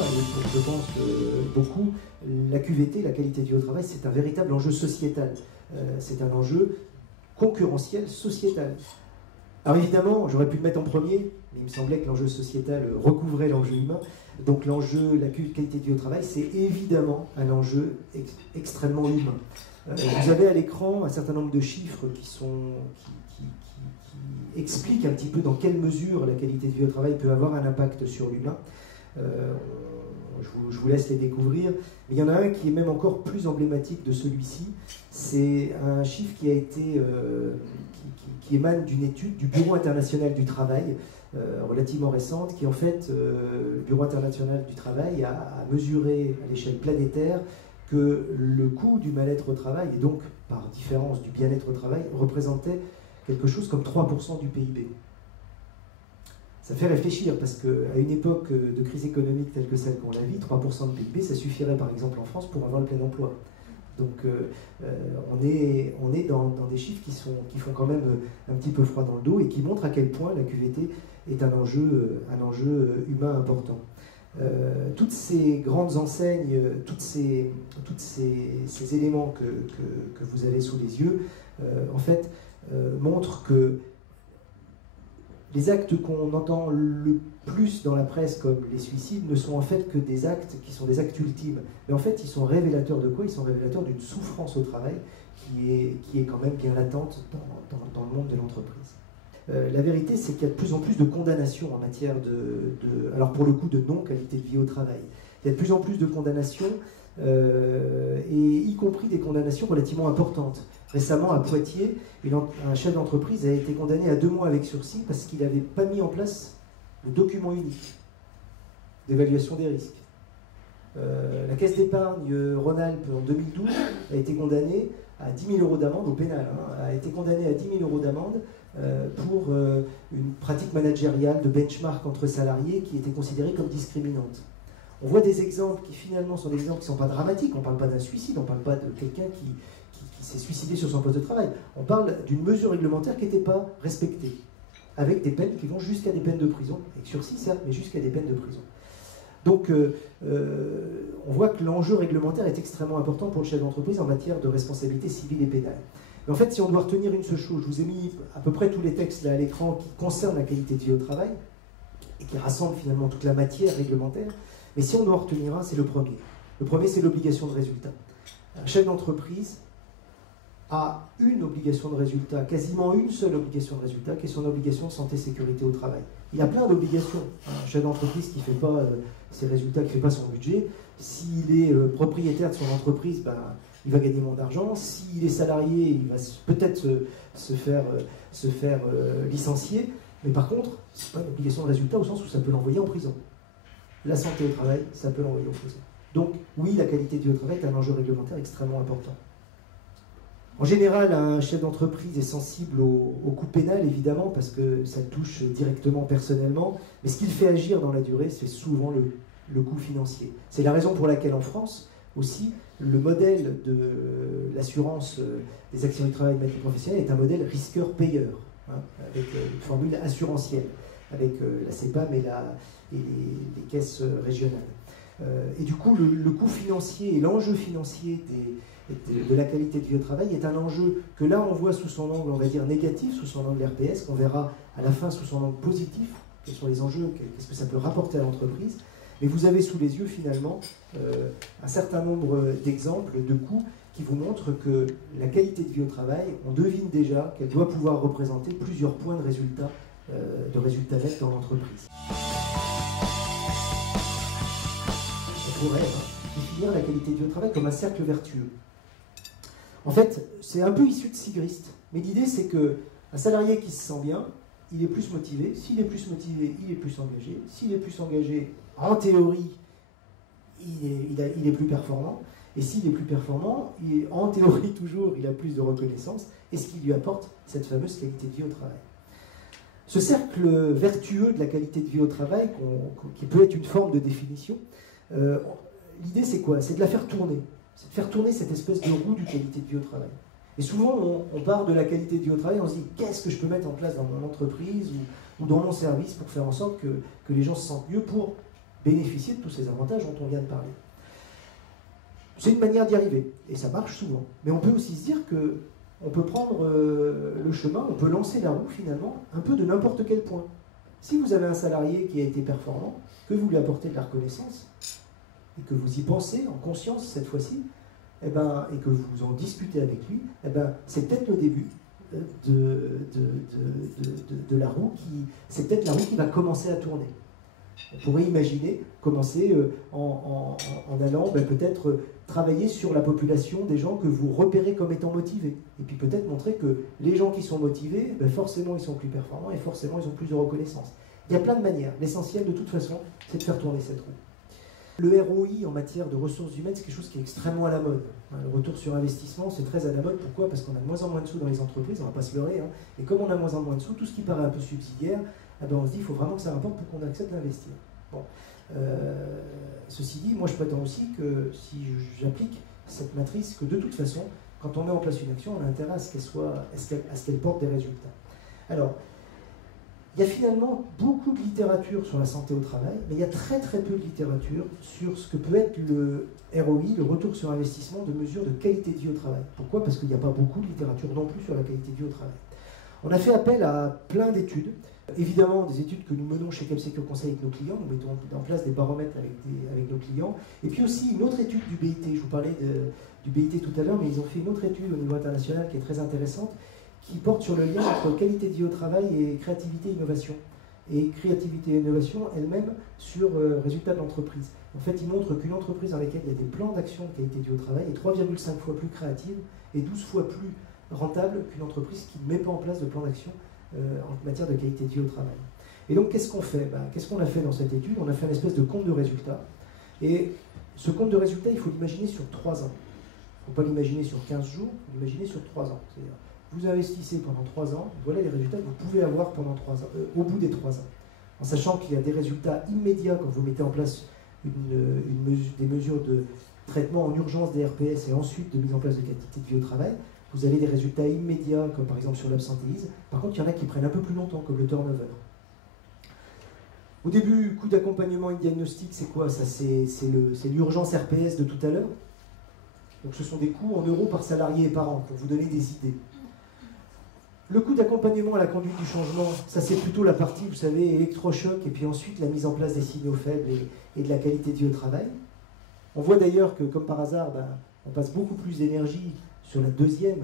et je pense beaucoup, la QVT, la qualité de vie au travail, c'est un véritable enjeu sociétal. C'est un enjeu concurrentiel sociétal. Alors évidemment, j'aurais pu le mettre en premier, mais il me semblait que l'enjeu sociétal recouvrait l'enjeu humain. Donc l'enjeu, la qualité de vie au travail, c'est évidemment un enjeu extrêmement humain. Vous avez à l'écran un certain nombre de chiffres qui expliquent un petit peu dans quelle mesure la qualité de vie au travail peut avoir un impact sur l'humain. Je vous laisse les découvrir. Mais il y en a un qui est même encore plus emblématique de celui-ci. C'est un chiffre qui a été, qui émane d'une étude du Bureau international du travail, relativement récente, qui en fait, le Bureau international du travail a mesuré à l'échelle planétaire que le coût du mal-être au travail, et donc par différence du bien-être au travail, représentait quelque chose comme 3% du PIB. Ça fait réfléchir, parce qu'à une époque de crise économique telle que celle qu'on a vit, 3% de PIB, ça suffirait par exemple en France pour avoir le plein emploi. Donc on est dans des chiffres qui font quand même un petit peu froid dans le dos et qui montrent à quel point la QVT est un enjeu humain important. Toutes ces grandes enseignes, tous ces éléments que vous avez sous les yeux, en fait, montrent que les actes qu'on entend le plus dans la presse, comme les suicides, ne sont en fait que des actes qui sont des actes ultimes. Mais en fait, ils sont révélateurs de quoi? Ils sont révélateurs d'une souffrance au travail qui est quand même bien latente dans le monde de l'entreprise. La vérité, c'est qu'il y a de plus en plus de condamnations en matière alors pour le coup, de non-qualité de vie au travail. Il y a de plus en plus de condamnations, et y compris des condamnations relativement importantes. Récemment, à Poitiers, un chef d'entreprise a été condamné à 2 mois avec sursis parce qu'il n'avait pas mis en place le document unique d'évaluation des risques. La Caisse d'épargne Rhône-Alpes, en 2012, a été condamnée à 10 000 € d'amende, au pénal, a été condamnée à 10 000 € d'amende pour une pratique managériale de benchmark entre salariés qui était considérée comme discriminante. On voit des exemples qui finalement sont des exemples qui ne sont pas dramatiques. On ne parle pas d'un suicide, on ne parle pas de quelqu'un qui s'est suicidé sur son poste de travail. On parle d'une mesure réglementaire qui n'était pas respectée, avec des peines qui vont jusqu'à des peines de prison, avec sursis certes, mais jusqu'à des peines de prison. Donc on voit que l'enjeu réglementaire est extrêmement important pour le chef d'entreprise en matière de responsabilité civile et pénale. Mais en fait, si on doit retenir une seule chose, je vous ai mis à peu près tous les textes là à l'écran qui concernent la qualité de vie au travail, et qui rassemblent finalement toute la matière réglementaire, mais si on doit en retenir un, c'est le premier. Le premier, c'est l'obligation de résultat. Un chef d'entreprise a une obligation de résultat, quasiment une seule obligation de résultat, qui est son obligation de santé-sécurité au travail. Il a plein d'obligations. Un chef d'entreprise qui ne fait pas ses résultats, qui ne fait pas son budget, s'il est propriétaire de son entreprise, il va gagner moins d'argent. S'il est salarié, il va peut-être se faire licencier. Mais par contre, ce n'est pas une obligation de résultat au sens où ça peut l'envoyer en prison. La santé au travail, ça peut l'envoyer en prison. Donc oui, la qualité de vie au travail est un enjeu réglementaire extrêmement important. En général, un chef d'entreprise est sensible au coût pénal, évidemment, parce que ça le touche directement, personnellement. Mais ce qui le fait agir dans la durée, c'est souvent le coût financier. C'est la raison pour laquelle, en France, aussi, le modèle de l'assurance des accidents du travail et maladie professionnelle est un modèle risqueur-payeur, avec une formule assurantielle, avec la CEPAM et les caisses régionales. Et du coup, le coût financier et l'enjeu financier de la qualité de vie au travail est un enjeu que là on voit sous son angle, on va dire négatif, sous son angle RPS, qu'on verra à la fin sous son angle positif, quels sont les enjeux, qu'est-ce que ça peut rapporter à l'entreprise. Mais vous avez sous les yeux finalement un certain nombre d'exemples de coûts qui vous montrent que la qualité de vie au travail, on devine déjà qu'elle doit pouvoir représenter plusieurs points de résultats nets dans l'entreprise. On pourrait définir la qualité de vie au travail comme un cercle vertueux. En fait, c'est un peu issu de Sigrist, mais l'idée c'est qu'un salarié qui se sent bien, il est plus motivé. S'il est plus motivé, il est plus engagé. S'il est plus engagé, en théorie, il est plus performant. Et s'il est plus performant, en théorie toujours, il a plus de reconnaissance, et ce qui lui apporte cette fameuse qualité de vie au travail. Ce cercle vertueux de la qualité de vie au travail, qui peut être une forme de définition, l'idée c'est quoi? C'est de la faire tourner. C'est de faire tourner cette espèce de roue du qualité de vie au travail. Et souvent, on part de la qualité de vie au travail, on se dit qu'est-ce que je peux mettre en place dans mon entreprise ou dans mon service pour faire en sorte que les gens se sentent mieux pour bénéficier de tous ces avantages dont on vient de parler. C'est une manière d'y arriver, et ça marche souvent. Mais on peut aussi se dire que on peut prendre le chemin, on peut lancer la roue finalement un peu de n'importe quel point. Si vous avez un salarié qui a été performant, que vous lui apportez de la reconnaissance, et que vous y pensez en conscience cette fois-ci, et que vous en discutez avec lui, c'est peut-être le début de la roue c'est peut-être la roue qui va commencer à tourner. On pourrait imaginer commencer en allant peut-être travailler sur la population des gens que vous repérez comme étant motivés. Et puis peut-être montrer que les gens qui sont motivés, forcément ils sont plus performants et forcément ils ont plus de reconnaissance. Il y a plein de manières. L'essentiel de toute façon, c'est de faire tourner cette roue. Le ROI en matière de ressources humaines, c'est quelque chose qui est extrêmement à la mode. Le retour sur investissement, c'est très à la mode. Pourquoi? Parce qu'on a de moins en moins de sous dans les entreprises, on ne va pas se leurrer. Et comme on a de moins en moins de sous, tout ce qui paraît un peu subsidiaire, on se dit qu'il faut vraiment que ça rapporte pour qu'on accepte d'investir. Bon. Ceci dit, moi je prétends aussi que si j'applique cette matrice, que de toute façon, quand on met en place une action, on a intérêt à ce qu'elle porte des résultats. Alors, il y a finalement beaucoup de littérature sur la santé au travail, mais il y a très très peu de littérature sur ce que peut être le ROI, le retour sur investissement de mesures de qualité de vie au travail. Pourquoi? Parce qu'il n'y a pas beaucoup de littérature non plus sur la qualité de vie au travail. On a fait appel à plein d'études. Évidemment, des études que nous menons chez CapSecure Conseil avec nos clients, nous mettons en place des baromètres avec nos clients, et puis aussi une autre étude du BIT, je vous parlais du BIT tout à l'heure, mais ils ont fait une autre étude au niveau international qui est très intéressante, qui porte sur le lien entre qualité de vie au travail et créativité et innovation. Et créativité et innovation elle-même sur résultats de l'entreprise. En fait, ils montrent qu'une entreprise dans laquelle il y a des plans d'action de qualité de vie au travail est 3,5 fois plus créative et 12 fois plus rentable qu'une entreprise qui ne met pas en place de plan d'action en matière de qualité de vie au travail. Et donc, qu'est-ce qu'on fait? Qu'est-ce qu'on a fait dans cette étude? On a fait une espèce de compte de résultats. Et ce compte de résultats, il faut l'imaginer sur 3 ans. Il ne faut pas l'imaginer sur 15 jours, il faut l'imaginer sur 3 ans. C'est-à-dire, vous investissez pendant 3 ans, voilà les résultats que vous pouvez avoir pendant 3 ans, au bout des 3 ans. En sachant qu'il y a des résultats immédiats quand vous mettez en place des mesures de traitement en urgence des RPS et ensuite de mise en place de qualité de vie au travail. Vous avez des résultats immédiats, comme par exemple sur l'absentéisme. Par contre, il y en a qui prennent un peu plus longtemps, comme le turnover. Au début, coût d'accompagnement et de diagnostic, c'est quoi? Ça, c'est l'urgence RPS de tout à l'heure. Donc ce sont des coûts en euros par salarié et par an, pour vous donner des idées. Le coût d'accompagnement à la conduite du changement, ça c'est plutôt la partie, vous savez, électrochoc, et puis ensuite la mise en place des signaux faibles et de la qualité de vie au travail. On voit d'ailleurs que, comme par hasard, on passe beaucoup plus d'énergie sur la deuxième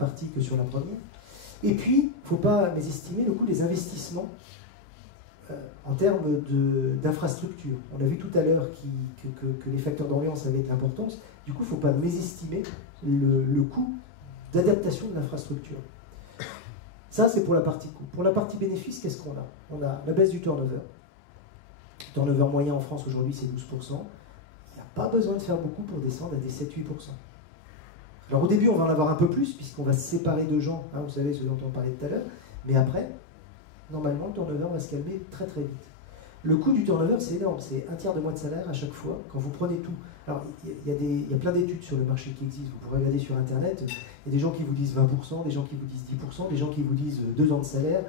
partie que sur la première. Et puis, il ne faut pas mésestimer le coût des investissements en termes d'infrastructure. On a vu tout à l'heure que les facteurs d'ambiance avaient de l'importance. Du coup, il ne faut pas mésestimer le coût d'adaptation de l'infrastructure. Ça, c'est pour la partie coût. Pour la partie bénéfice, qu'est-ce qu'on a? On a la baisse du turnover. Le turnover moyen en France aujourd'hui, c'est 12%. Il n'y a pas besoin de faire beaucoup pour descendre à des 7-8%. Alors au début, on va en avoir un peu plus, puisqu'on va se séparer de gens, vous savez, ce dont on parlait tout à l'heure. Mais après, normalement, le turnover va se calmer très très vite. Le coût du turnover, c'est énorme. C'est un tiers de mois de salaire à chaque fois, quand vous prenez tout. Alors, il y a plein d'études sur le marché qui existent. Vous pourrez regarder sur Internet. Il y a des gens qui vous disent 20%, des gens qui vous disent 10%, des gens qui vous disent 2 ans de salaire.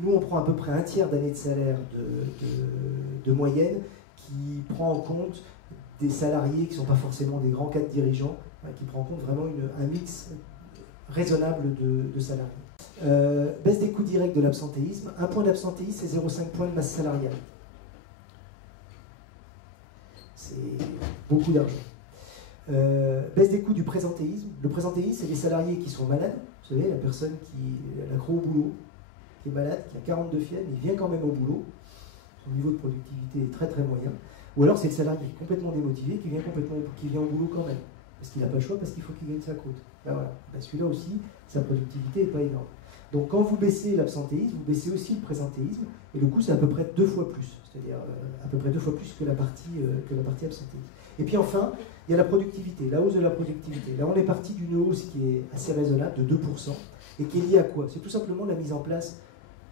Nous, on prend à peu près un tiers d'année de salaire de moyenne, qui prend en compte des salariés qui ne sont pas forcément des grands cadres dirigeants, qui prend en compte vraiment un mix raisonnable de salariés. Baisse des coûts directs de l'absentéisme. Un point d'absentéisme, c'est 0,5 points de masse salariale. C'est beaucoup d'argent. Baisse des coûts du présentéisme. Le présentéisme, c'est les salariés qui sont malades. Vous savez, la personne qui a l'accro au boulot, qui est malade, qui a 42 fièvres, il vient quand même au boulot. Son niveau de productivité est très très moyen. Ou alors c'est le salarié qui est complètement démotivé, qui vient au boulot quand même. Parce qu'il n'a pas le choix, parce qu'il faut qu'il gagne sa croûte. Ben voilà. Ben celui-là aussi, sa productivité n'est pas énorme. Donc quand vous baissez l'absentéisme, vous baissez aussi le présentéisme, et le coût c'est à peu près 2 fois plus, c'est-à-dire à peu près 2 fois plus que la partie absentéisme. Et puis enfin, il y a la productivité, la hausse de la productivité. Là on est parti d'une hausse qui est assez raisonnable, de 2%, et qui est liée à quoi? C'est tout simplement la mise en place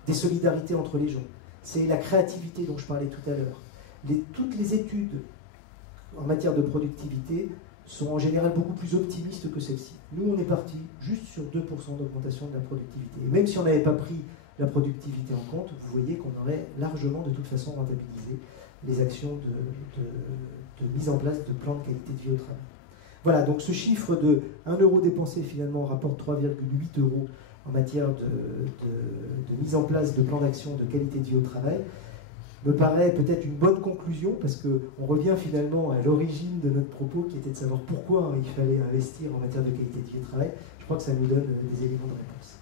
des solidarités entre les gens. C'est la créativité dont je parlais tout à l'heure. Toutes les études en matière de productivité sont en général beaucoup plus optimistes que celle-ci. Nous, on est parti juste sur 2% d'augmentation de la productivité. Et même si on n'avait pas pris la productivité en compte, vous voyez qu'on aurait largement, de toute façon, rentabilisé les actions de mise en place de plans de qualité de vie au travail. Voilà, donc ce chiffre de 1 euro dépensé finalement rapporte 3,8 euros en matière de mise en place de plans d'action de qualité de vie au travail, me paraît peut-être une bonne conclusion, parce qu'on revient finalement à l'origine de notre propos, qui était de savoir pourquoi il fallait investir en matière de qualité de vie au travail. Je crois que ça nous donne des éléments de réponse.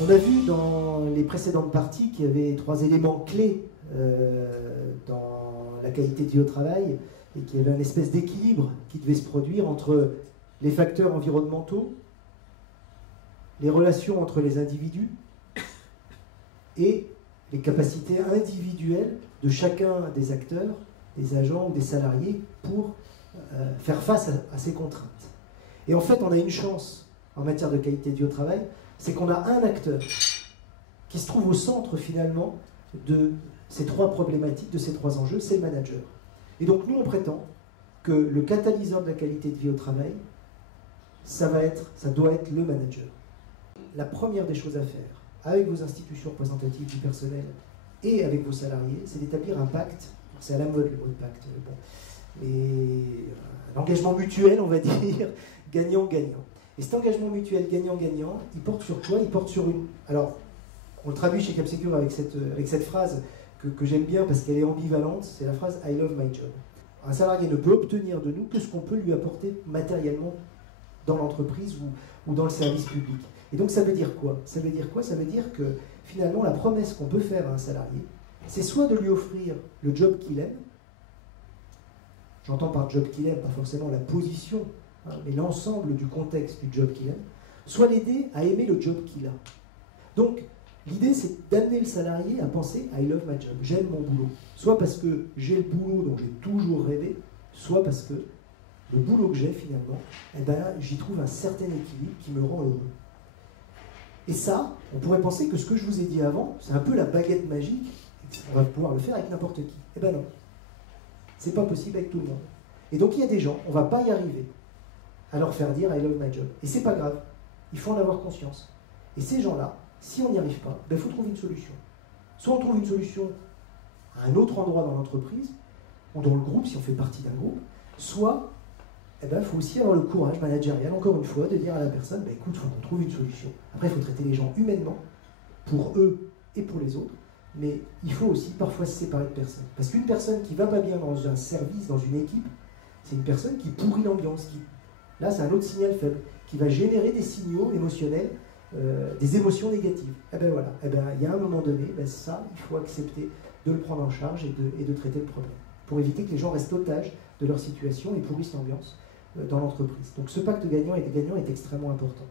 On a vu dans les précédentes parties qu'il y avait 3 éléments clés dans la qualité de vie au travail, et qu'il y avait une espèce d'équilibre qui devait se produire entre les facteurs environnementaux, les relations entre les individus et les capacités individuelles de chacun des acteurs, des agents ou des salariés pour faire face à ces contraintes. Et en fait, on a une chance en matière de qualité de vie au travail, c'est qu'on a un acteur qui se trouve au centre finalement de ces 3 problématiques, de ces 3 enjeux, c'est le manager. Et donc nous, on prétend que le catalyseur de la qualité de vie au travail, ça doit être le manager. La première des choses à faire, avec vos institutions représentatives du personnel et avec vos salariés, c'est d'établir un pacte. C'est à la mode le mot de pacte, bon. Et un engagement mutuel, on va dire, gagnant-gagnant. Et cet engagement mutuel gagnant-gagnant, il porte sur quoi? Il porte sur une... Alors, on le traduit chez Capsecure avec cette phrase que j'aime bien parce qu'elle est ambivalente, c'est la phrase « I love my job ». Un salarié ne peut obtenir de nous que ce qu'on peut lui apporter matériellement dans l'entreprise ou dans le service public. Et donc ça veut dire quoi? Ça veut dire quoi? Ça veut dire que finalement la promesse qu'on peut faire à un salarié, c'est soit de lui offrir le job qu'il aime, j'entends par job qu'il aime pas forcément la position, hein, mais l'ensemble du contexte du job qu'il aime, soit l'aider à aimer le job qu'il a. Donc l'idée c'est d'amener le salarié à penser « I love my job », j'aime mon boulot, soit parce que j'ai le boulot dont j'ai toujours rêvé, soit parce que le boulot que j'ai finalement, eh ben, j'y trouve un certain équilibre qui me rend heureux. Et ça, on pourrait penser que ce que je vous ai dit avant, c'est un peu la baguette magique, on va pouvoir le faire avec n'importe qui. Eh ben non, c'est pas possible avec tout le monde. Et donc il y a des gens, on va pas y arriver à leur faire dire « I love my job ». Et c'est pas grave, il faut en avoir conscience. Et ces gens-là, si on n'y arrive pas, il faut trouver une solution. Soit on trouve une solution à un autre endroit dans l'entreprise, ou dans le groupe, si on fait partie d'un groupe, soit il faut aussi avoir le courage managérial, encore une fois, de dire à la personne, écoute, il faut qu'on trouve une solution. Après, il faut traiter les gens humainement, pour eux et pour les autres, mais il faut aussi parfois se séparer de personnes. Parce qu'une personne qui ne va pas bien dans un service, dans une équipe, c'est une personne qui pourrit l'ambiance. Là, c'est un autre signal faible, qui va générer des signaux émotionnels, des émotions négatives. Voilà, il y a un moment donné, ça, il faut accepter de le prendre en charge et de traiter le problème, pour éviter que les gens restent otages de leur situation et pourrissent l'ambiance dans l'entreprise. Donc ce pacte gagnant est extrêmement important.